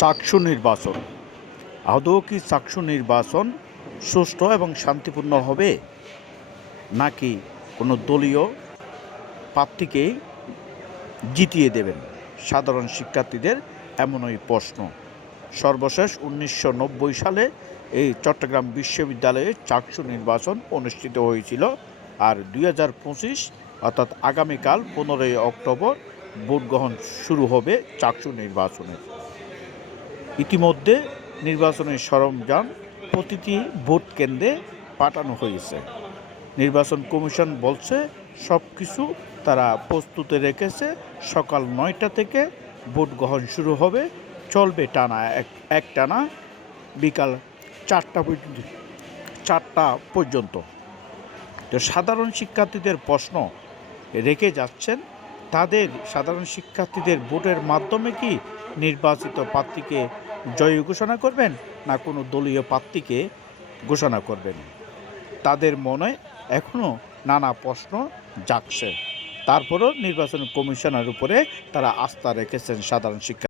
চাকসু নির্বাচন। আদৌ কি চাকসু নির্বাচন সুষ্ঠু এবং শান্তিপূর্ণ হবে? নাকি কোনো দলীয় প্রার্থীকেই জিতিয়ে দেবেন? সাধারণ শিক্ষার্থীদের এমনই প্রশ্ন। সর্বশেষ উনিশশো নব্বই সালে এই চট্টগ্রাম বিশ্ববিদ্যালয়ে চাকসু নির্বাচন অনুষ্ঠিত হয়েছিল আর দুই হাজার পঁচিশ, অর্থাৎ আগামীকাল পনেরোই অক্টোবর ভোট গ্রহণ শুরু হবে চাকসু নির্বাচনের ইতিমধ্যে নির্বাচনের সরঞ্জাম প্রতিটি ভোট কেন্দ্রে পাঠানো হয়েছে। নির্বাচন কমিশন বলছে সব কিছু তারা প্রস্তুতে রেখেছে। সকাল নয়টা থেকে ভোট গ্রহণ শুরু হবে। চলবে টানা এক এক টানা বিকাল চারটা পর্যন্ত চারটা পর্যন্ত। তো সাধারণ শিক্ষার্থীদের প্রশ্ন রেখে যাচ্ছেন তাদের সাধারণ শিক্ষার্থীদের ভোটের মাধ্যমে কি নির্বাচিত প্রার্থীকে জয় ঘোষণা করবেন না কোনো দলীয় প্রার্থীকে ঘোষণা করবেন? তাদের মনে এখনও নানা প্রশ্ন জাগছে। তারপরও নির্বাচন কমিশনের উপরে তারা আস্থা রেখেছেন সাধারণ শিক্ষা